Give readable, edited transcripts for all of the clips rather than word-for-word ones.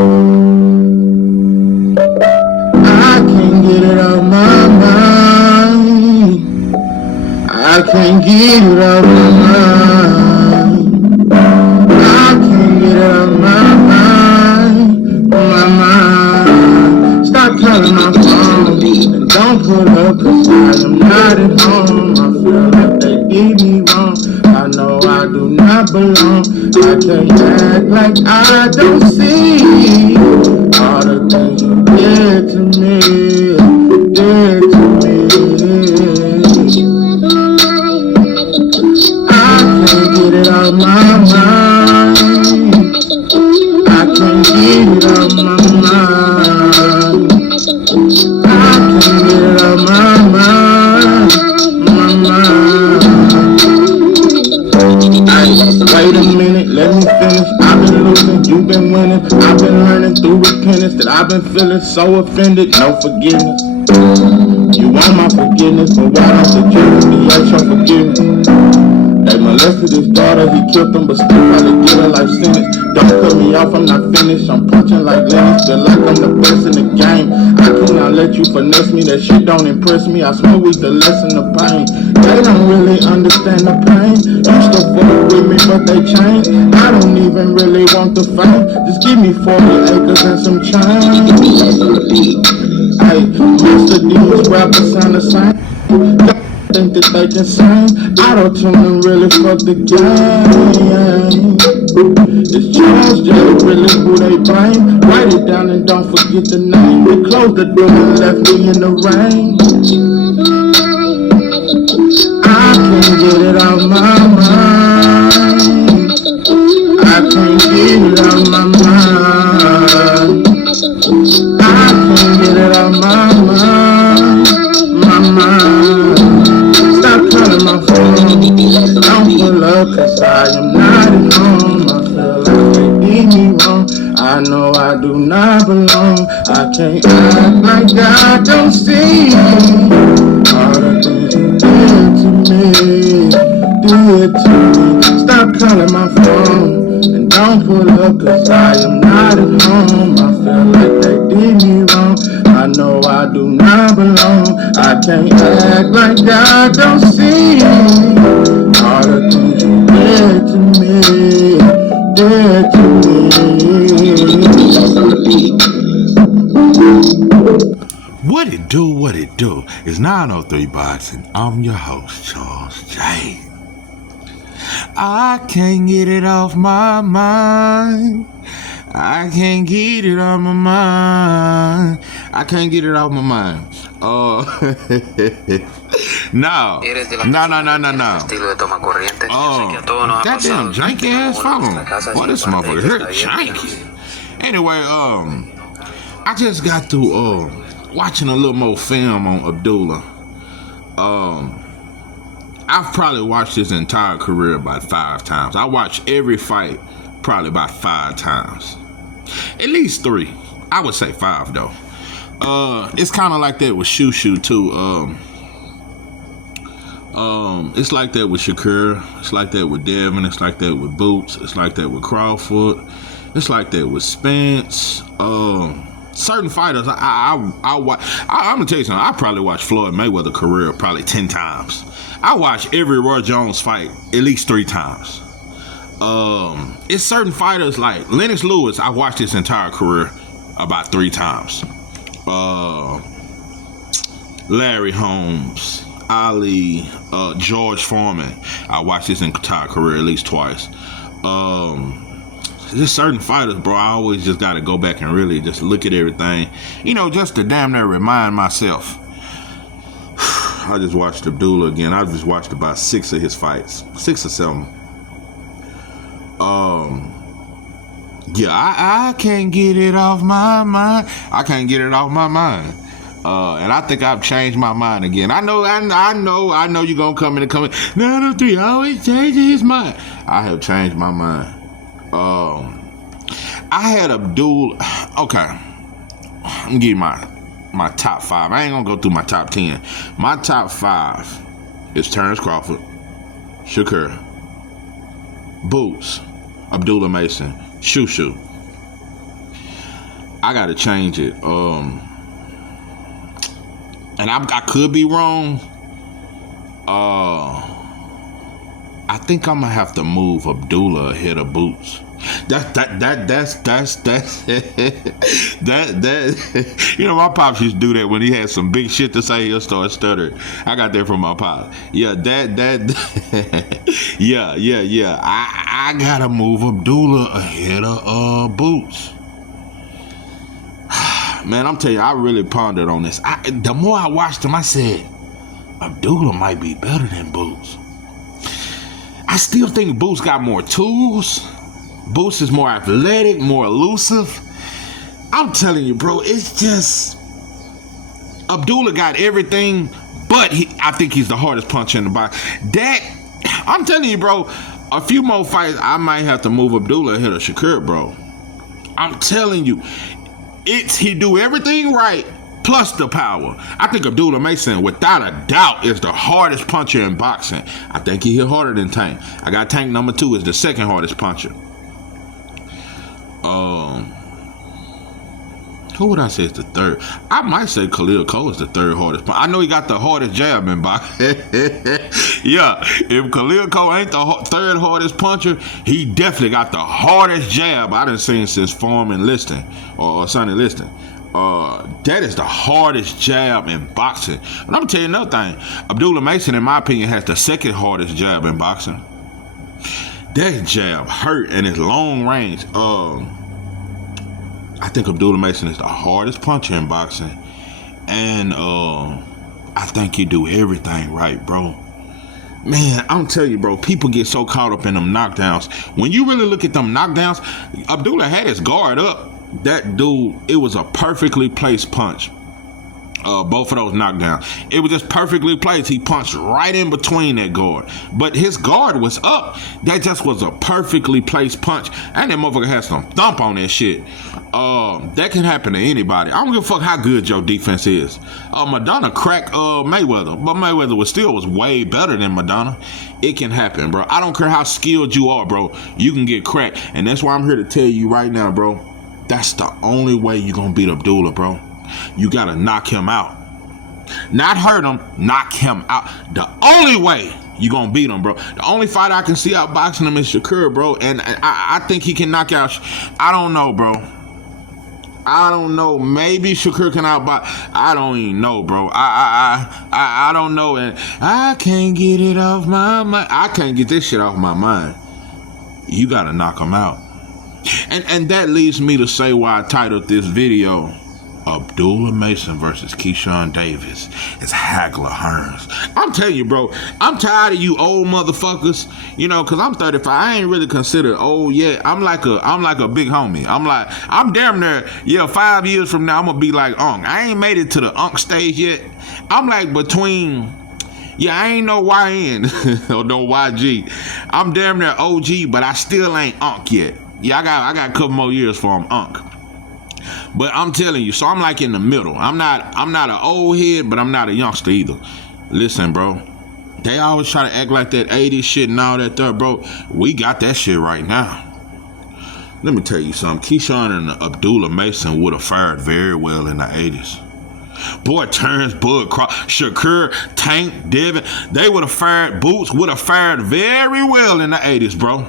I can't get it out my mind. I can't get it out my mind. I can't get it out my mind. My mind. Stop calling my phone and don't pull up 'cause I am not at home. I feel like they did me wrong. I know I do not belong. I can't act like I don't see all the things you did to me, did to me. I can't get it out my mind. I can't get it out my mind. I can't get it out my mind, my mind. Wait a minute, let me finish. I've been losing, you've been winning. I've been learning through repentance that I've been feeling so offended. No forgiveness. You want my forgiveness, but why don't the judge be at your forgiveness? They molested his daughter, he killed them, but still probably get a life sentence. Don't cut me off, I'm not finished. I'm punching like Lennox, feel like I'm the best in the game. I cannot let you finesse me, that shit don't impress me. I smoke weed to lessen the pain. They don't really understand the pain. Used to fuck with me, but they changed. I don't even really want the fame. Just give me 40 acres and some change. Hey, most of these rappers sound the same. Think that they can sing. Auto-tune and really fuck the game. It's Charles J, really who they blame. Write it down and don't forget the name. They closed the door and left me in the rain. I can't get it out my mind. I can't get it out my mind. I can't get it out my mind, my mind. Stop calling my phone, don't pull up 'cause I am not at home. I feel like they did me wrong. I know I do not belong. I can't act like I don't see all the things you did to me, did to me. Stop calling my phone and don't pull up 'cause I am not at home. I feel like they did me wrong. I know I do not belong. I can't act like I don't see all the things you did to me, did to me. What it do? It's 903 Boxing. I'm your host, Charles J. I can't get it off my mind. I can't get it off my mind. I can't get it off my mind. No. No. That damn janky ass phone. Boy, this motherfucker here janky. Anyway, I just got through watching a little more film on Abdullah. I've probably watched his entire career about 5 times. I watched every fight probably about 5 times. At least 3. I would say 5 though. It's kind of like that with Shushu too. It's like that with Shakur. It's like that with Devin. It's like that with Boots. It's like that with Crawford. It's like that with Spence. Certain fighters, I'm gonna tell you something. I probably watched Floyd Mayweather career probably 10 times. I watched every Roy Jones fight at least 3 times. It's certain fighters like Lennox Lewis. I watched his entire career about 3 times. Larry Holmes, Ali, George Foreman. I watched his entire career at least twice. There's certain fighters, bro, I always just gotta go back and really just look at everything, just to damn near remind myself. I just watched Abdullah again. I just watched about 6 of his fights, 6 or 7. Yeah, I can't get it off my mind. I can't get it off my mind. And I think I've changed my mind again. I know you're gonna come in and come in. 903 always changing his mind. I have changed my mind. I had Abdul. Okay, I'm getting my top 5. I ain't gonna go through my top 10. My top 5 is Terrence Crawford, Shakur, Boots, Abdullah Mason, Shushu. I gotta change it. And I could be wrong. I think I'm gonna have to move Abdullah ahead of Boots. That's you know, my pops used to do that when he had some big shit to say. He'll start stuttering. I got that from my pops. Yeah, yeah. I gotta move Abdullah ahead of Boots. Man, I'm telling you, I really pondered on this. The more I watched him, I said, Abdullah might be better than Boots. I still think Boots got more tools. Boots is more athletic, more elusive. I'm telling you, bro, it's just Abdullah got everything, but I think he's the hardest puncher in the box. I'm telling you, bro, a few more fights, I might have to move Abdullah ahead of Shakur, bro. I'm telling you, he do everything right, plus the power. I think Abdullah Mason, without a doubt, is the hardest puncher in boxing. I think he hit harder than Tank. I got Tank number 2 is the second hardest puncher. Who would I say is the third? I might say Khalil Cole is the third hardest puncher. I know he got the hardest jab in boxing. Yeah, if Khalil Cole ain't the third hardest puncher, he definitely got the hardest jab I done seen since Foreman Liston or Sonny Liston. That is the hardest jab in boxing. And I'm gonna tell you another thing. Abdullah Mason, in my opinion, has the second hardest jab in boxing. That jab hurt and it's long range. I think Abdullah Mason is the hardest puncher in boxing. And I think he do everything right, bro. Man, I'm telling you, bro, people get so caught up in them knockdowns. When you really look at them knockdowns, Abdullah had his guard up. That dude, it was a perfectly placed punch. Both of those knockdowns. It was just perfectly placed. He punched right in between that guard. But his guard was up. That just was a perfectly placed punch. And that motherfucker had some thump on that shit. That can happen to anybody. I don't give a fuck how good your defense is. Madonna cracked Mayweather. But Mayweather was way better than Madonna. It can happen, bro. I don't care how skilled you are, bro. You can get cracked. And that's why I'm here to tell you right now, bro. That's the only way you're going to beat Abdullah, bro. You gotta knock him out. Not hurt him, knock him out. The only way you gonna beat him, bro. The only fight I can see outboxing him is Shakur, bro. And I think he can knock out. I don't know, bro. I don't know. Maybe Shakur can outbox. I don't even know, bro. I don't know. And I can't get it off my mind. I can't get this shit off my mind. You gotta knock him out. And that leads me to say why I titled this video Abdullah Mason versus Keyshawn Davis. It's Hagler Hearns. I'm telling you, bro, I'm tired of you old motherfuckers. You know, cause I'm 35. I ain't really considered old yet. I'm like a big homie. I'm damn near, 5 years from now, I'm gonna be like Unc. I ain't made it to the Unc stage yet. I'm like between, I ain't no YN or no YG. I'm damn near OG, but I still ain't Unc yet. I got a couple more years for I'm Unc. But I'm telling you, so I'm like in the middle. I'm not an old head, but I'm not a youngster either. Listen, bro. They always try to act like that 80s shit and all that stuff, bro. We got that shit right now. Let me tell you something. Keyshawn and Abdullah Mason would have fared very well in the 80s. Boy, Terrence, Bud, Shakur, Tank, Devin, they would have fared, Boots would have fared very well in the 80s, bro.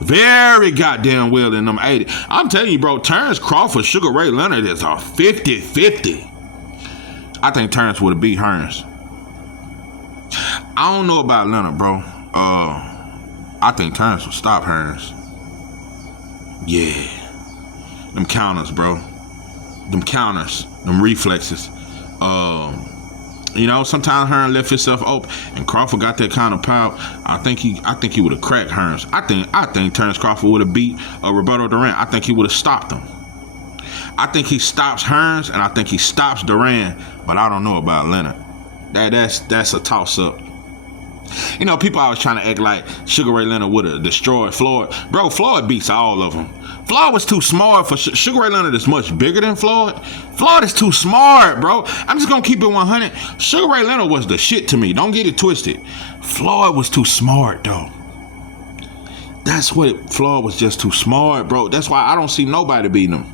Very goddamn well in them 80s. I'm telling you, bro, Terrence Crawford, Sugar Ray Leonard is a 50-50. I think Terrence would have beat Hearns. I don't know about Leonard, bro. I think Terrence would stop Hearns. Yeah. Them counters, bro. Them counters. Them reflexes. Sometimes Hearns left himself open, and Crawford got that kind of power. I think he would have cracked Hearns. I think Terrence Crawford would have beat Roberto Duran. I think he would have stopped him. I think he stops Hearns, and I think he stops Duran, but I don't know about Leonard. That's a toss-up. People always trying to act like Sugar Ray Leonard would have destroyed Floyd. Bro, Floyd beats all of them. Floyd was too smart for Sugar Ray Leonard is much bigger than Floyd. Floyd is too smart, bro. I'm just gonna keep it 100. Sugar Ray Leonard was the shit to me. Don't get it twisted. Floyd was too smart, though. That's what Floyd was just too smart, bro. That's why I don't see nobody beating him.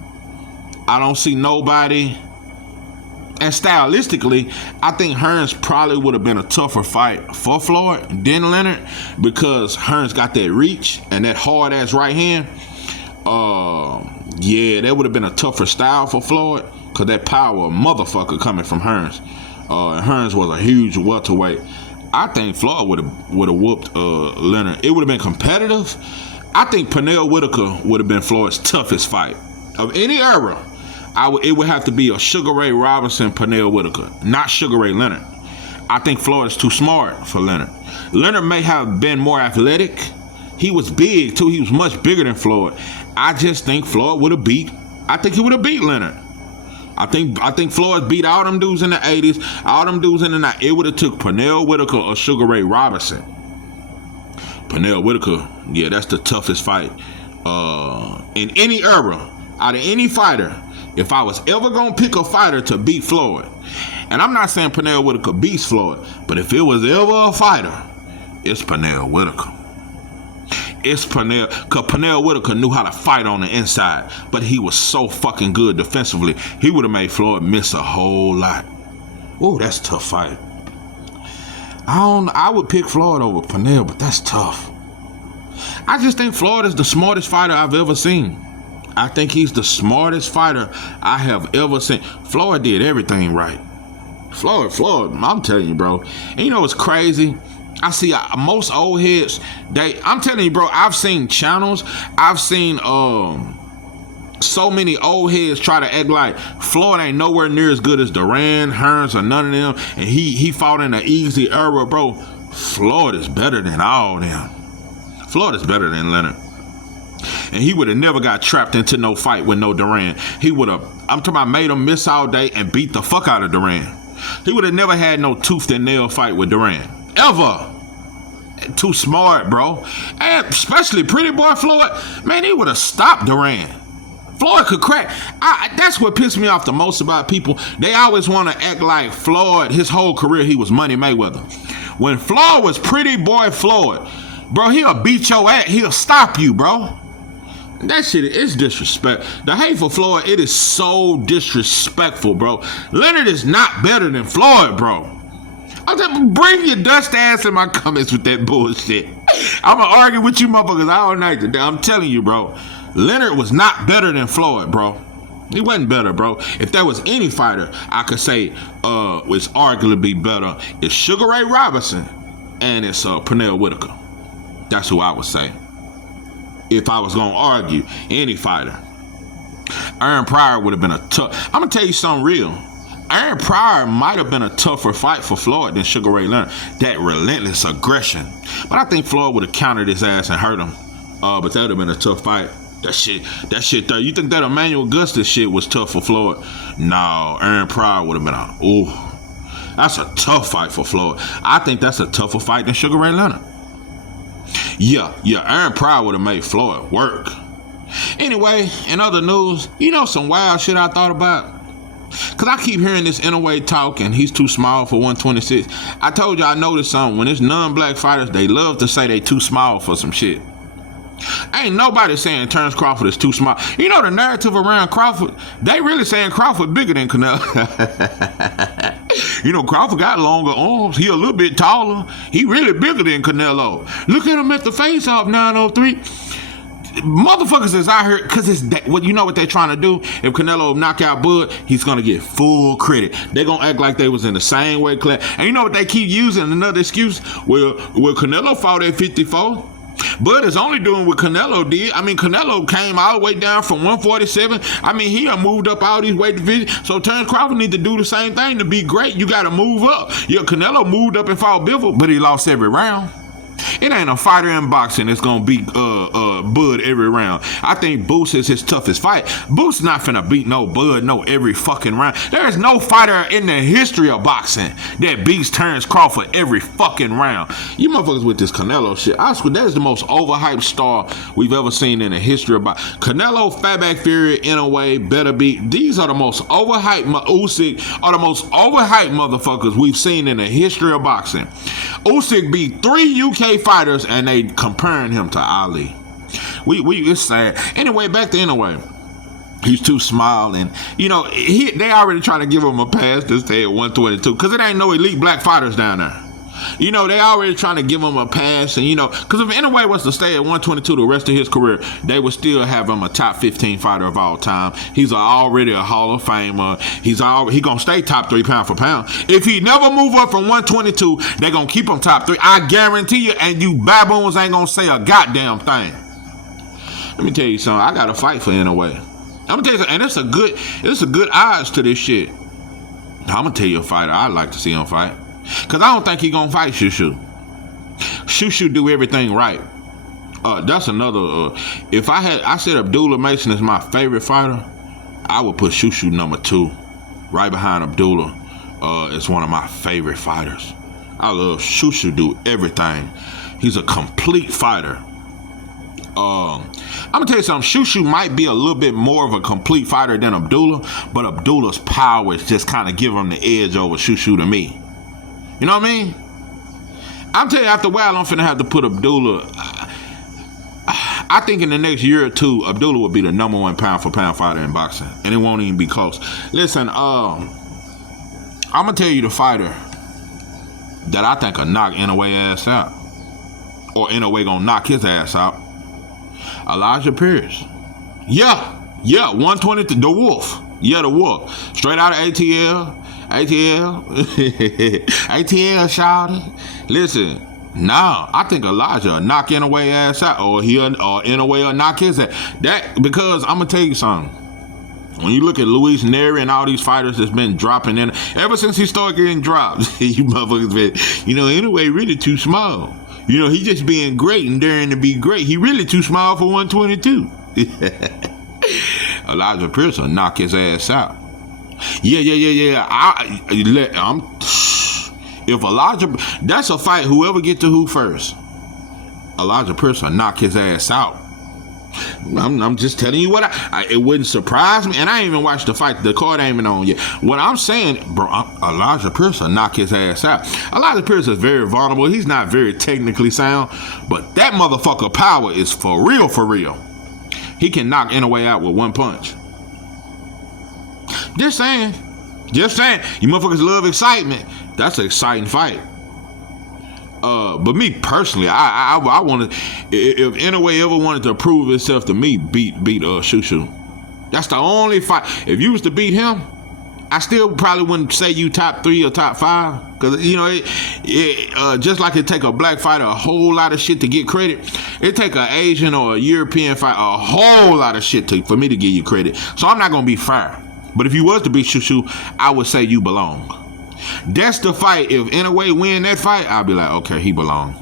I don't see nobody. And stylistically, I think Hearns probably would have been a tougher fight for Floyd than Leonard, because Hearns got that reach and that hard ass right hand. Yeah, that would have been a tougher style for Floyd, because that power motherfucker coming from Hearns. And Hearns was a huge welterweight. I think Floyd would have whooped Leonard. It would have been competitive. I think Pernell Whitaker would have been Floyd's toughest fight of any era. It would have to be a Sugar Ray Robinson, Pernell Whitaker, not Sugar Ray Leonard. I think Floyd is too smart for Leonard. Leonard may have been more athletic. He was big too. He was much bigger than Floyd. I just think Floyd would have beat. I think he would have beat Leonard. I think Floyd beat all them dudes in the 80s, all them dudes in the 90s. It would have took Pernell Whitaker or Sugar Ray Robinson. Pernell Whitaker, yeah, that's the toughest fight in any era, out of any fighter. If I was ever going to pick a fighter to beat Floyd, and I'm not saying Pernell Whitaker beats Floyd, but if it was ever a fighter, it's Pernell Whitaker. It's Pernell, because Pernell Whitaker knew how to fight on the inside, but he was so fucking good defensively. He would have made Floyd miss a whole lot. Oh, that's a tough fight. I would pick Floyd over Pernell, but that's tough. I just think Floyd is the smartest fighter I've ever seen. I think he's the smartest fighter I have ever seen. Floyd did everything right. Floyd, I'm telling you, bro. And you know what's crazy? I see most old heads, I'm telling you, bro, I've seen channels, I've seen so many old heads try to act like Floyd ain't nowhere near as good as Duran, Hearns, or none of them, and he fought in an easy era, bro. Floyd is better than all them. Floyd is better than Leonard. And he would have never got trapped into no fight with no Duran. He would have, I'm talking about, made him miss all day and beat the fuck out of Duran. He would have never had no tooth and nail fight with Duran. Ever. Too smart, bro. And especially Pretty Boy Floyd, man, he would have stopped Duran. Floyd could crack. That's what pissed me off the most about people. They always want to act like Floyd, his whole career, he was Money Mayweather. When Floyd was Pretty Boy Floyd, bro, he'll beat your ass. He'll stop you, bro. That shit is disrespect. The hate for Floyd, it is so disrespectful, bro. Leonard is not better than Floyd, bro. Bring your dust ass in my comments with that bullshit. I'm going to argue with you motherfuckers all night today. I'm telling you, bro. Leonard was not better than Floyd, bro. He wasn't better, bro. If there was any fighter I could say was arguably better, it's Sugar Ray Robinson and it's Pernell Whitaker. That's who I would say. If I was going to argue any fighter. Aaron Pryor would have been a tough. I'm going to tell you something real. Aaron Pryor might have been a tougher fight for Floyd than Sugar Ray Leonard. That relentless aggression. But I think Floyd would have countered his ass and hurt him. But that would have been a tough fight. That shit, you think that Emmanuel Augustus shit was tough for Floyd? No, Aaron Pryor would have been ooh. That's a tough fight for Floyd. I think that's a tougher fight than Sugar Ray Leonard. Yeah, Aaron Pryor would have made Floyd work. Anyway, in other news, you know some wild shit I thought about? Because I keep hearing this innerweight talk and he's too small for 126. I told you I noticed something. When it's non-black fighters, they love to say they too small for some shit. Ain't nobody saying Terrence Crawford is too small. You know the narrative around Crawford? They really saying Crawford bigger than Canelo. You know, Crawford got longer arms. He a little bit taller. He really bigger than Canelo. Look at him at the face-off, 903. Motherfuckers is out here, because it's that, what you know what they're trying to do? If Canelo knock out Bud, he's going to get full credit. They're going to act like they was in the same weight class. And you know what they keep using? Another excuse? Well, Canelo fought at 54. Bud is only doing what Canelo did. I mean, Canelo came all the way down from 147. I mean, he done moved up all these weight divisions. So Terrence Crawford need to do the same thing to be great. You got to move up. Yeah, Canelo moved up and fought Bivol, but he lost every round. It ain't a fighter in boxing that's gonna beat Bud every round. I think Boots is his toughest fight. Boots not finna beat no Bud every fucking round. There is no fighter in the history of boxing that beats Terrence Crawford every fucking round. You motherfuckers with this Canelo shit, I swear that is the most overhyped star we've ever seen in the history of boxing. Canelo, Fatback Fury, in a way, better beat. These are the most overhyped. Usyk are the most overhyped motherfuckers we've seen in the history of boxing. Usyk beat 3 UK fighters and they comparing him to Ali. It's sad. Anyway, back to anyway. He's too small, and they already trying to give him a pass to stay at 122 because it ain't no elite black fighters down there. They already trying to give him a pass, and because if Inoue was to stay at 122 the rest of his career, they would still have him a top 15 fighter of all time. He's already a Hall of Famer. He gonna stay top 3 pound for pound. If he never move up from 122, they gonna keep him top 3. I guarantee you, and you baboons ain't gonna say a goddamn thing. Let me tell you something. I got to fight for Inoue. I'm gonna tell you something, and it's a good odds to this shit. I'm gonna tell you a fighter I'd like to see him fight, cause I don't think he gonna fight Shushu. Shushu do everything right. That's another. If I said Abdullah Mason is my favorite fighter, I would put Shushu number 2, right behind Abdullah. It's one of my favorite fighters. I love Shushu. Do everything. He's a complete fighter. I'm gonna tell you something. Shushu might be a little bit more of a complete fighter than Abdullah, but Abdullah's power is just kind of give him the edge over Shushu to me. You know what I mean? I'm telling you, after a while, I'm finna have to put Abdullah. I think in the next year or two, Abdullah will be the number 1 pound for pound fighter in boxing, and it won't even be close. Listen, I'm gonna tell you the fighter that I think will knock Inoue ass out, or Inoue gonna knock his ass out. Elijah Pierce. Yeah, 120, the Wolf. Yeah, the Wolf. Straight out of ATL, shouted. Listen, now I think Elijah will knock Inoue ass out, or Inoue will knock his ass. That because I'm gonna tell you something. When you look at Luis Neri and all these fighters that's been dropping in, ever since he started getting dropped, you motherfuckers been, Inoue really too small. He just being great and daring to be great. He really too small for 122. Elijah Pierce will knock his ass out. Yeah. If Elijah, that's a fight. Whoever get to who first, Elijah Pierce will knock his ass out. I'm just telling you what it wouldn't surprise me, and I ain't even watched the fight. The card ain't even on yet. What I'm saying, bro, Elijah Pierce will knock his ass out. Elijah Pierce is very vulnerable. He's not very technically sound, but that motherfucker power is for real, for real. He can knock Inoue out with 1 punch. Just saying. You motherfuckers love excitement. That's an exciting fight. But me personally, I want to. If Inoue ever wanted to prove himself to me, beat Shushu. That's the only fight. If you was to beat him, I still probably wouldn't say you top 3 or top 5, because just like it take a black fighter a whole lot of shit to get credit, it take an Asian or a European fighter a whole lot of shit for me to give you credit. So I'm not gonna be fair. But if you was to beat Shushu, I would say you belong. That's the fight. If Inoue win that fight, I'll be like, okay, he belong.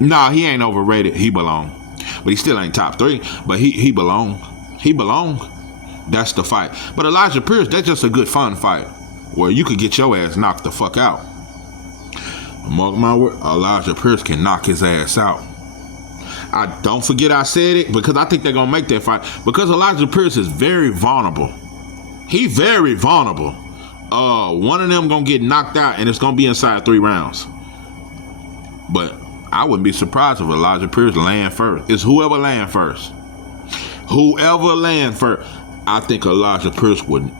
Nah, he ain't overrated. He belong. But he still ain't top 3. But he belong. He belong. That's the fight. But Elijah Pierce, that's just a good fun fight where you could get your ass knocked the fuck out. Mark my word, Elijah Pierce can knock his ass out. I don't forget I said it, because I think they're gonna make that fight, because Elijah Pierce is very vulnerable. He very vulnerable. One of them gonna get knocked out, and it's gonna be inside 3 rounds. But I wouldn't be surprised if Elijah Pierce land first. It's whoever land first. I think Elijah Pierce wouldn't.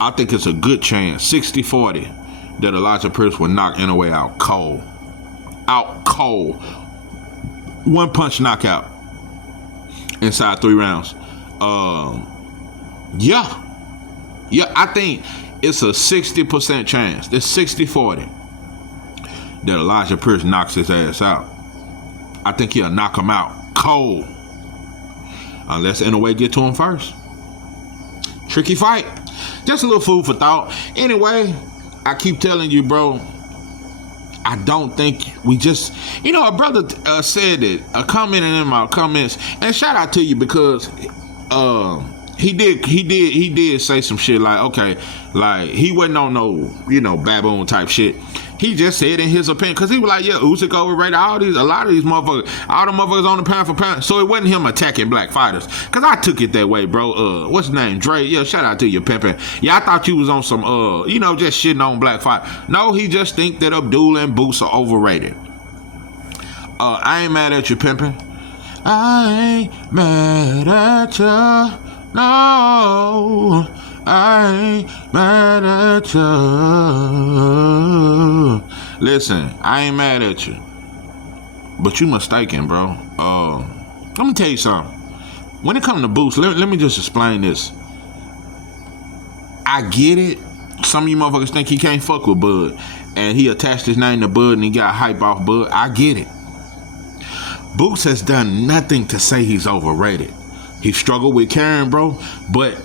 I think it's a good chance, 60-40, that Elijah Pierce would knock Inoue out cold. Out cold. 1 punch knockout. Inside 3 rounds. Yeah, I think it's a 60% chance. It's 60-40 that Elijah Pierce knocks his ass out. I think he'll knock him out cold. Unless Inoue get to him first. Tricky fight. Just a little food for thought. Anyway, I keep telling you, bro, I don't think we just, a brother said it, commenting in my comments, and shout out to you, because he did say some shit like, okay, like he wasn't on no, baboon type shit. He just said in his opinion, because he was like, yeah, Usyk overrated, a lot of these motherfuckers, all the motherfuckers on the pound for pound. So it wasn't him attacking black fighters, because I took it that way, bro. What's his name? Dre. Yeah, shout out to you, Pimpin'. Yeah, I thought you was on some, just shitting on black fight. No, he just think that Abdullah and Boots are overrated. I ain't mad at you, Pimpin'. I ain't mad at ya. No, I ain't mad at you. Listen, I ain't mad at you. But you mistaken, bro. Let me tell you something. When it comes to Boots, let me just explain this. I get it. Some of you motherfuckers think he can't fuck with Bud. And he attached his name to Bud and he got hype off Bud. I get it. Boots has done nothing to say he's overrated. He struggled with Karen, bro. But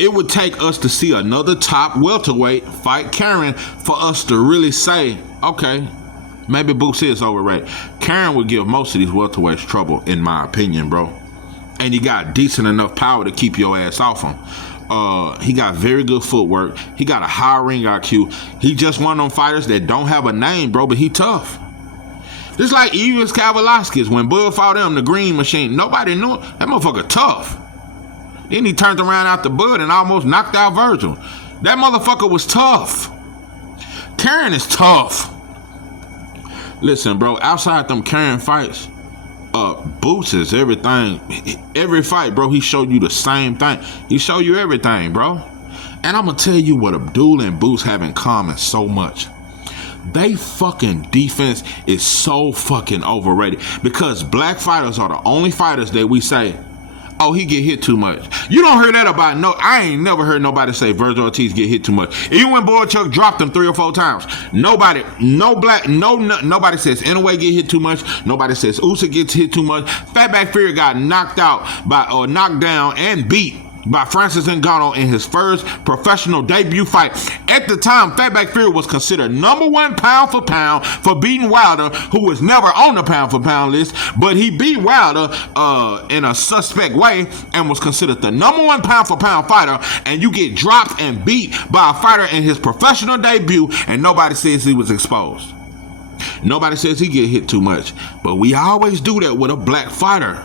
it would take us to see another top welterweight fight Karen for us to really say, okay, maybe Boots is overrated. Karen would give most of these welterweights trouble, in my opinion, bro. And he got decent enough power to keep your ass off him. He got very good footwork. He got a high ring IQ. He just one of them fighters that don't have a name, bro, but he tough. Just like Evis Kavalaskis, when Bud fought him, the Green Machine, nobody knew it. That motherfucker tough. Then he turned around after Bud and almost knocked out Virgil. That motherfucker was tough. Karen is tough. Listen, bro, outside them Karen fights, Boots is everything. Every fight, bro, he showed you the same thing. He showed you everything, bro. And I'm going to tell you what Abdullah and Boots have in common so much. They fucking defense is so fucking overrated. Because black fighters are the only fighters that we say, oh, he get hit too much. You don't hear that about I ain't never heard nobody say Virgil Ortiz get hit too much. Even when Boychuk dropped him 3 or 4 times, nobody says Inouye get hit too much. Nobody says Usyk gets hit too much. Fatback Fury got knocked down and beat by Francis Ngannou in his first professional debut fight. At the time, Fatback Fury was considered #1 pound for pound for beating Wilder, who was never on the pound for pound list, but he beat Wilder in a suspect way and was considered the #1 pound for pound fighter. And you get dropped and beat by a fighter in his professional debut, and nobody says he was exposed. Nobody says he get hit too much, but we always do that with a black fighter.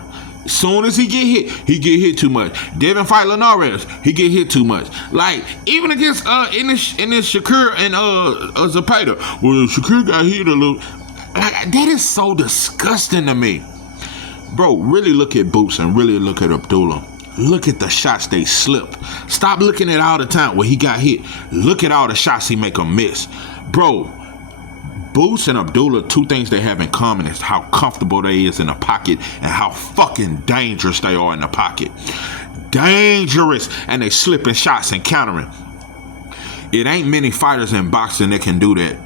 Soon as he get hit too much. Devin fight Linares, he get hit too much. Like, even against in this Shakur and Zapata, well, Shakur got hit a little. Like, that is so disgusting to me. Bro, really look at Boots and really look at Abdullah. Look at the shots they slip. Stop looking at all the time where he got hit. Look at all the shots he make him miss. Bro, Boots and Abdullah, 2 things they have in common is how comfortable they is in the pocket and how fucking dangerous they are in the pocket. Dangerous. And they slipping shots and countering. It ain't many fighters in boxing that can do that.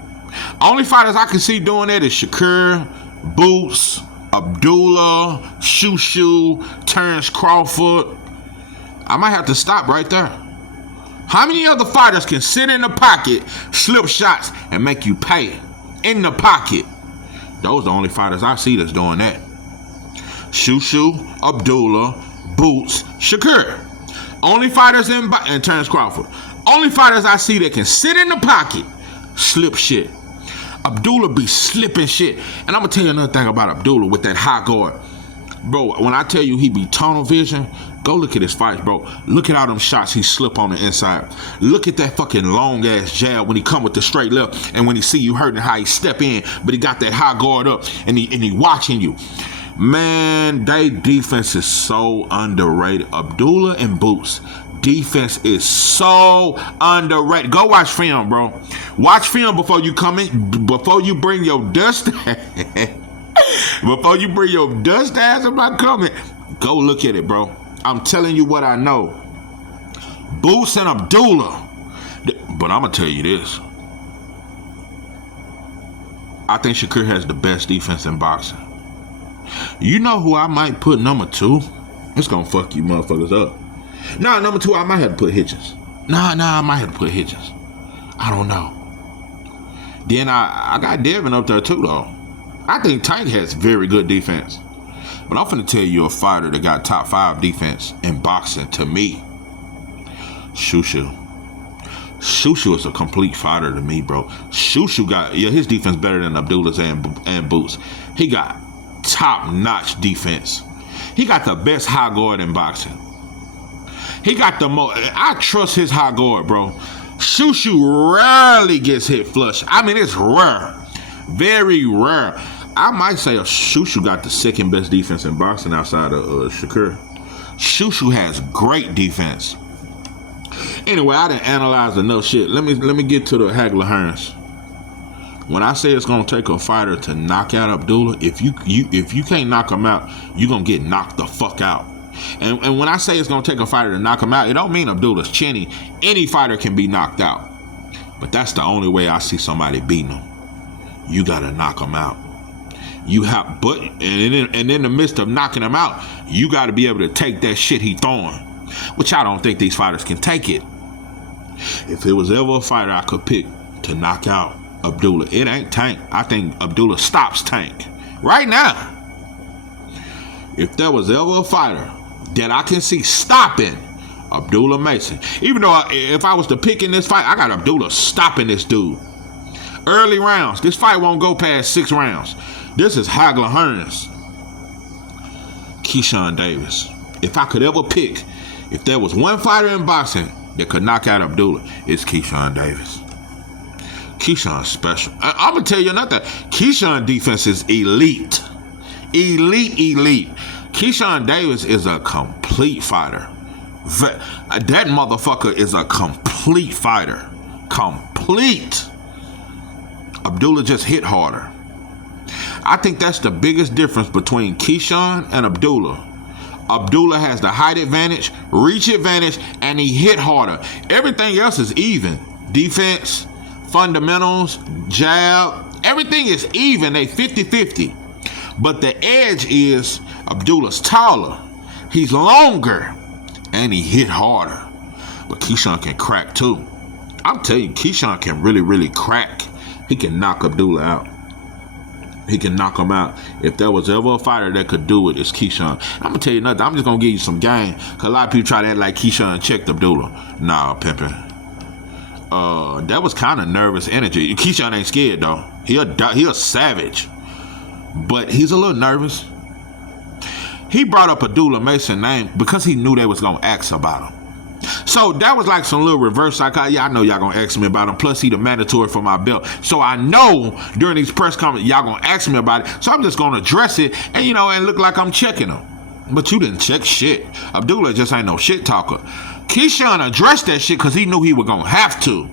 Only fighters I can see doing that is Shakur, Boots, Abdullah, Shushu, Terrence Crawford. I might have to stop right there. How many other fighters can sit in the pocket, slip shots, and make you pay? In the pocket. Those are the only fighters I see that's doing that. Shushu, Abdullah, Boots, Shakur. Only fighters and Terrence Crawford. Only fighters I see that can sit in the pocket, slip shit. Abdullah be slipping shit. And I'm going to tell you another thing about Abdullah with that high guard. Bro, when I tell you he be tunnel vision, go look at his fights, bro. Look at all them shots he slip on the inside. Look at that fucking long ass jab when he come with the straight left, and when he see you hurting, how he step in, but he got that high guard up and he watching you. Man, they defense is so underrated. Abdullah and Boots defense is so underrated. Go watch film, bro. Watch film before you come in, before you bring your dust. Before you bring your dust ass in my comment, go look at it, bro. I'm telling you what I know. Boots and Abdullah. But I'm going to tell you this. I think Shakur has the best defense in boxing. You know who I might put #2? It's going to fuck you motherfuckers up. Nah, #2, I might have to put Hitchens. Nah, I might have to put Hitchens. I don't know. Then I got Devin up there too, though. I think Tank has very good defense. But I'm finna tell you a fighter that got top 5 defense in boxing to me. Shushu. Shushu is a complete fighter to me, bro. Shushu got, his defense better than Abdullah's and Boots. He got top-notch defense. He got the best high guard in boxing. He got the most, I trust his high guard, bro. Shushu rarely gets hit flush. I mean, it's rare. Very rare. I might say Shushu got the second best defense in boxing outside of Shakur. Shushu has great defense. Anyway, I didn't analyze enough shit. Let me get to the Hagler Hearns. When I say it's gonna take a fighter to knock out Abdullah, if you can't knock him out, you're gonna get knocked the fuck out. And when I say it's gonna take a fighter to knock him out, it don't mean Abdullah's chinny. Any fighter can be knocked out. But that's the only way I see somebody beating him. You gotta knock him out. You have, but and in the midst of knocking him out, you gotta be able to take that shit he throwing, which I don't think these fighters can take it. If it was ever a fighter I could pick to knock out Abdullah, it ain't Tank. I think Abdullah stops Tank right now. If there was ever a fighter that I can see stopping Abdullah Mason, even though if I was to pick in this fight, I got Abdullah stopping this dude. Early rounds. This fight won't go past 6 rounds. This is Hagler Hearns. Keyshawn Davis. If I could ever pick, if there was one fighter in boxing that could knock out Abdullah, it's Keyshawn Davis. Keyshawn's special. I'm going to tell you another thing. Keyshawn defense is elite. Elite. Keyshawn Davis is a complete fighter. That motherfucker is a complete fighter. Complete. Abdullah just hit harder. I think that's the biggest difference between Keyshawn and Abdullah. Abdullah has the height advantage, reach advantage, and he hit harder. Everything else is even. Defense, fundamentals, jab, everything is even. They 50-50. But the edge is Abdullah's taller. He's longer. And he hit harder. But Keyshawn can crack too. I'm telling you, Keyshawn can really crack. He can knock Abdullah out. He can knock him out. If there was ever a fighter that could do it, it's Keyshawn. I'm going to tell you nothing. I'm just going to give you some game. Because a lot of people try to act like Keyshawn checked Abdullah. Nah, pimpin'. That was kind of nervous energy. Keyshawn ain't scared, though. He a savage. But he's a little nervous. He brought up Abdullah Mason's name because he knew they was going to ask about him. So that was like some little reverse psychology. Yeah, I know y'all going to ask me about him. Plus, he the mandatory for my belt. So I know during these press conferences, y'all going to ask me about it. So I'm just going to address it and, and look like I'm checking him. But you didn't check shit. Abdullah just ain't no shit talker. Keyshawn addressed that shit because he knew he was going to have to.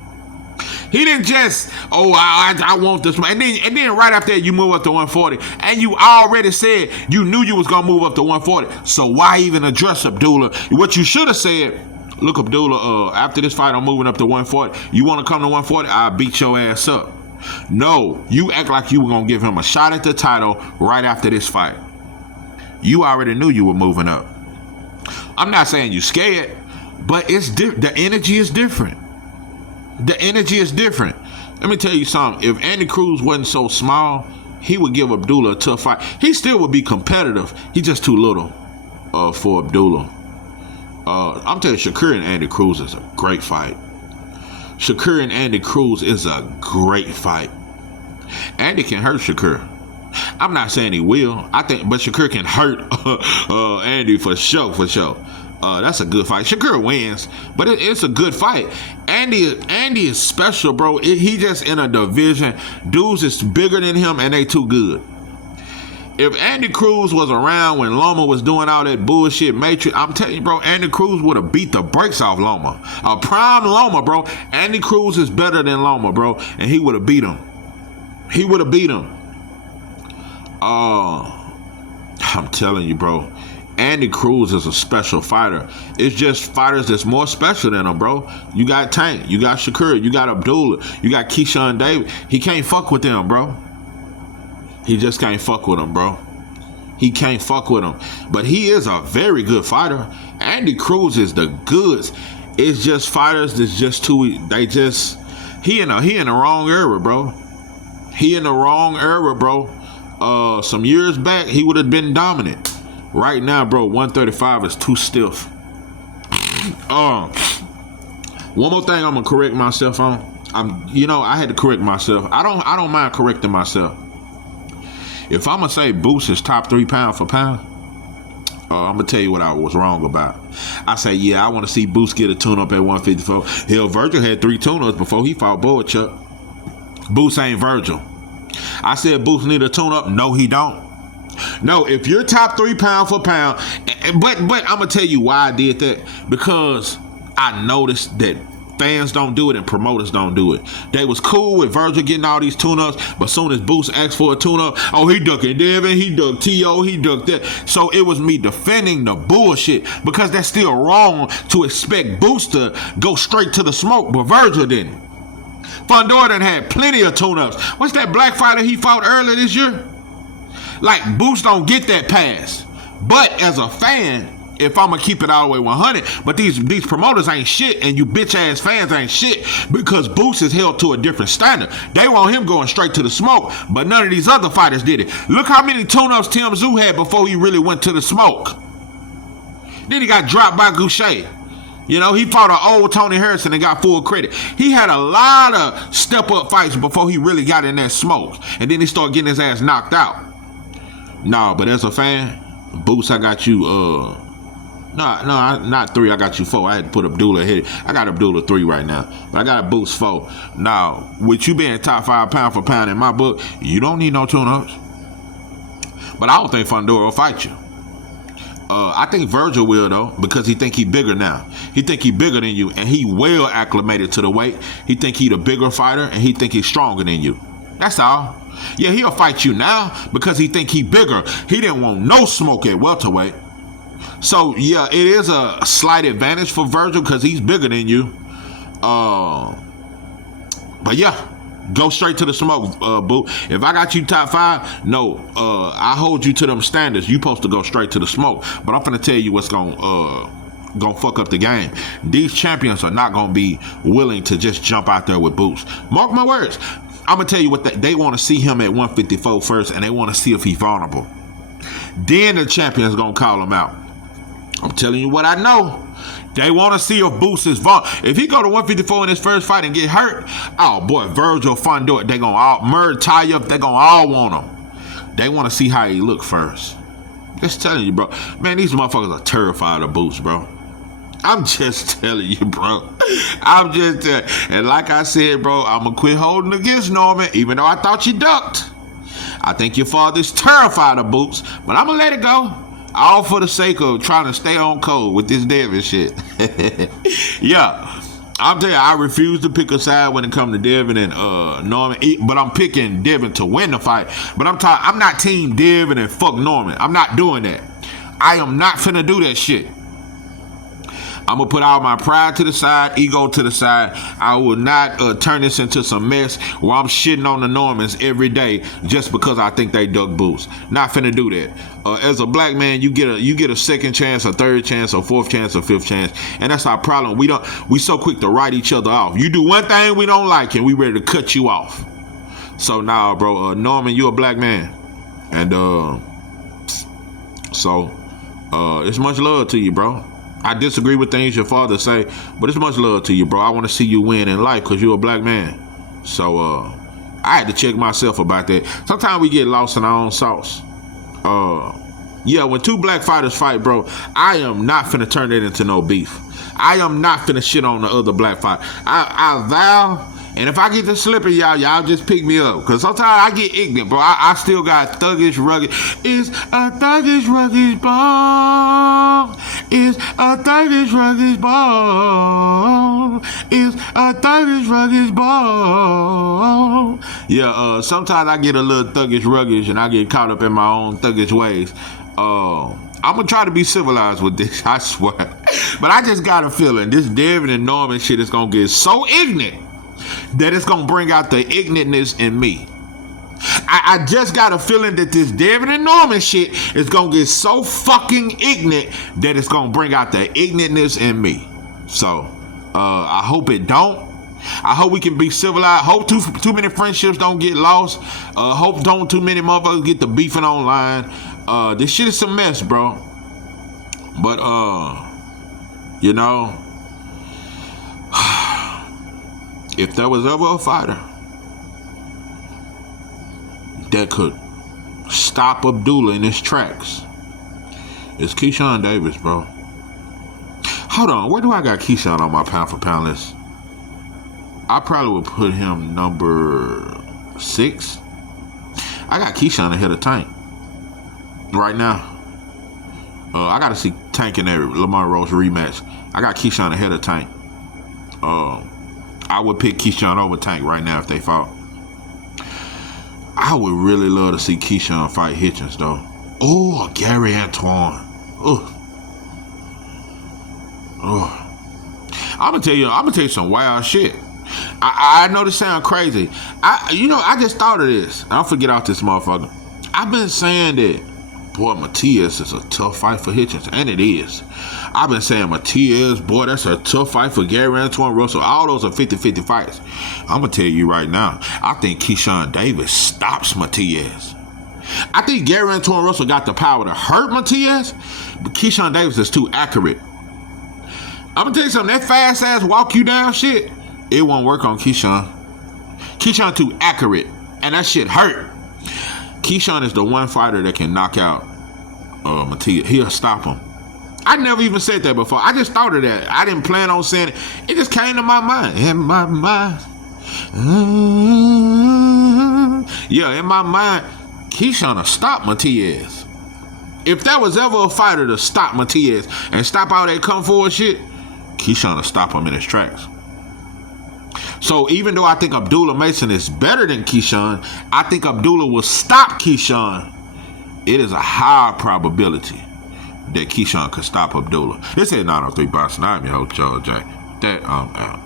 He didn't just, I want this. And then right after that, you move up to 140. And you already said you knew you was going to move up to 140. So why even address Abdullah? What you should have said, look, Abdullah, after this fight, I'm moving up to 140. You want to come to 140? I'll beat your ass up. No, you act like you were going to give him a shot at the title right after this fight. You already knew you were moving up. I'm not saying you scared, but the energy is different. The energy is different. Let me tell you something. If Andy Cruz wasn't so small, he would give Abdullah a tough fight. He still would be competitive. He's just too little for Abdullah. I'm telling you, Shakur and Andy Cruz is a great fight. Shakur and Andy Cruz is a great fight. Andy can hurt Shakur. I'm not saying he will. But Shakur can hurt Andy for sure. That's a good fight. Shakur wins, but it's a good fight. Andy is special, bro. He just in a division. Dudes is bigger than him, and they too good. If Andy Cruz was around when Loma was doing all that bullshit Matrix, I'm telling you, bro, Andy Cruz would have beat the brakes off Loma. A prime Loma, bro. Andy Cruz is better than Loma, bro, and he would have beat him. I'm telling you, bro. Andy Cruz is a special fighter. It's just fighters that's more special than him, bro. You got Tank, you got Shakur, you got Abdullah, you got Keyshawn Davis. He can't fuck with them, bro. He just can't fuck with them, bro. He can't fuck with them. But he is a very good fighter. Andy Cruz is the goods. It's just fighters that's just too. He in the wrong era, bro. He in the wrong era, bro. Some years back, he would have been dominant. Right now, bro, 135 is too stiff. One more thing I'm gonna correct myself on. I had to correct myself. I don't mind correcting myself. If I'm gonna say Boots is top 3 pound for pound, I'm gonna tell you what I was wrong about. I say, I want to see Boots get a tune-up at 154. Hell, Virgil had 3 tune-ups before he fought Boychuk. Boots ain't Virgil. I said Boots need a tune-up. No, he don't. No, if you're top 3 pound for pound, but I'm gonna tell you why I did that, because I noticed that fans don't do it and promoters don't do it. They was cool with Virgil getting all these tune-ups, but soon as Boost asked for a tune-up, oh, he ducking Devin, he ducked T.O., he ducked that. So it was me defending the bullshit, because that's still wrong to expect Boost to go straight to the smoke, but Virgil didn't. Fundora done had plenty of tune-ups. What's that black fighter he fought earlier this year? Like, Boost don't get that pass. But as a fan, if I'm gonna keep it all the way 100, but these promoters ain't shit, and you bitch ass fans ain't shit, because Boost is held to a different standard. They want him going straight to the smoke, but none of these other fighters did it. Look how many tune-ups Tim Tszyu had before he really went to the smoke. Then he got dropped by Goucher. You know, he fought an old Tony Harrison and got full credit. He had a lot of step-up fights before he really got in that smoke, and then he started getting his ass knocked out. Nah, but as a fan, Boost, I got you, not 3, I got you 4. I had to put Abdullah ahead. I got Abdullah 3 right now, but I got a Boost 4. Now, with you being top 5 pound for pound in my book, you don't need no tune-ups. But I don't think Fundora will fight you. I think Virgil will, though, because he think he bigger now. He think he bigger than you, and he well acclimated to the weight. He think he the bigger fighter, and he think he's stronger than you. That's all. Yeah, he'll fight you now because he think he bigger. He didn't want no smoke at welterweight. So, yeah, it is a slight advantage for Virgil because he's bigger than you. But, yeah, go straight to the smoke, boo. If I got you top 5, no, I hold you to them standards. You supposed to go straight to the smoke. But I'm finna tell you what's gonna fuck up the game. These champions are not gonna be willing to just jump out there with boots. Mark my words. I'm gonna tell you what they want to see him at 154 first, and they want to see if he's vulnerable. Then the champion's gonna call him out. I'm telling you what I know. They want to see if Boost is vulnerable. If he go to 154 in his first fight and get hurt, oh boy, Virgil, Fundora, they gonna all tie up. They gonna all want him. They want to see how he look first. Just telling you, bro. Man, these motherfuckers are terrified of Boost, bro. I'm just telling you, bro. I'm just and like I said, bro, I'm gonna quit holding against Norman, even though I thought you ducked. I think your father's terrified of Boots, but I'm gonna let it go. All for the sake of trying to stay on code with this Devin shit. Yeah. I'm telling you, I refuse to pick a side when it comes to Devin and Norman, but I'm picking Devin to win the fight. But I'm not team Devin and fuck Norman. I'm not doing that. I am not finna do that shit. I'm gonna put all my pride to the side, ego to the side. I will not turn this into some mess where I'm shitting on the Normans every day just because I think they duck Boots. Not finna do that. As a black man, you get a second chance, a third chance, a fourth chance, a fifth chance, and that's our problem. We so quick to write each other off. You do one thing we don't like, and we ready to cut you off. So now, bro, Norman, you a black man, and it's much love to you, bro. I disagree with things your father say, but it's much love to you, bro. I want to see you win in life because you're a black man. So I had to check myself about that. Sometimes we get lost in our own sauce. Yeah, when two black fighters fight, bro, I am not finna turn it into no beef. I am not finna shit on the other black fighter. I vow, and if I get to slipping, y'all just pick me up. Because sometimes I get ignorant, bro. I still got thuggish, rugged. It's a thuggish, rugged ball. It's a thuggish, rugged ball. It's a thuggish, rugged ball. Yeah, sometimes I get a little thuggish, ruggish, and I get caught up in my own thuggish ways. I'm gonna try to be civilized with this, I swear. But I just got a feeling this Devin and Norman shit is gonna get so ignorant that it's gonna bring out the ignorantness in me. I just got a feeling that this Devin and Norman shit is gonna get so fucking ignorant that it's gonna bring out the ignorantness in me. So, I hope it don't. I hope we can be civilized. Hope too many friendships don't get lost. Hope don't too many motherfuckers get to beefing online. This shit is a mess, bro. But, you know, if there was ever a fighter that could stop Abdullah in his tracks, it's Keyshawn Davis, bro. Hold on, where do I got Keyshawn on my pound for pound list? I probably would put him number 6. I got Keyshawn ahead of Tank. right now, I got to see Tank in that Lamar Rose rematch. I got Keyshawn ahead of Tank. I would pick Keyshawn over Tank right now if they fought. I would really love to see Keyshawn fight Hitchens, though. Oh, Gary Antoine. Oh. I'm gonna tell you some wild shit. I know this sound crazy. I just thought of this. I'll forget off this motherfucker. I've been saying that, boy, Matias is a tough fight for Hitchens, and it is. I've been saying Matias, boy, that's a tough fight for Gary Antoine Russell. All those are 50-50 fights. I'm going to tell you right now, I think Keyshawn Davis stops Matias. I think Gary Antoine Russell got the power to hurt Matias, but Keyshawn Davis is too accurate. I'm going to tell you something, that fast ass walk you down shit, it won't work on Keyshawn. Keyshawn too accurate, and that shit hurt. Keyshawn is the one fighter that can knock out Matias. He'll stop him. I never even said that before. I just thought of that. I didn't plan on saying it. It just came to my mind. In my mind. Yeah, in my mind, Keyshawn will stop Matias. If there was ever a fighter to stop Matias and stop all that come forward shit, Keyshawn will stop him in his tracks. So even though I think Abdullah Mason is better than Keyshawn, I think Abdullah will stop Keyshawn. It is a high probability that Keyshawn could stop Abdullah. This is 903 Boxing. I'm your host, Joe J. That I'm out.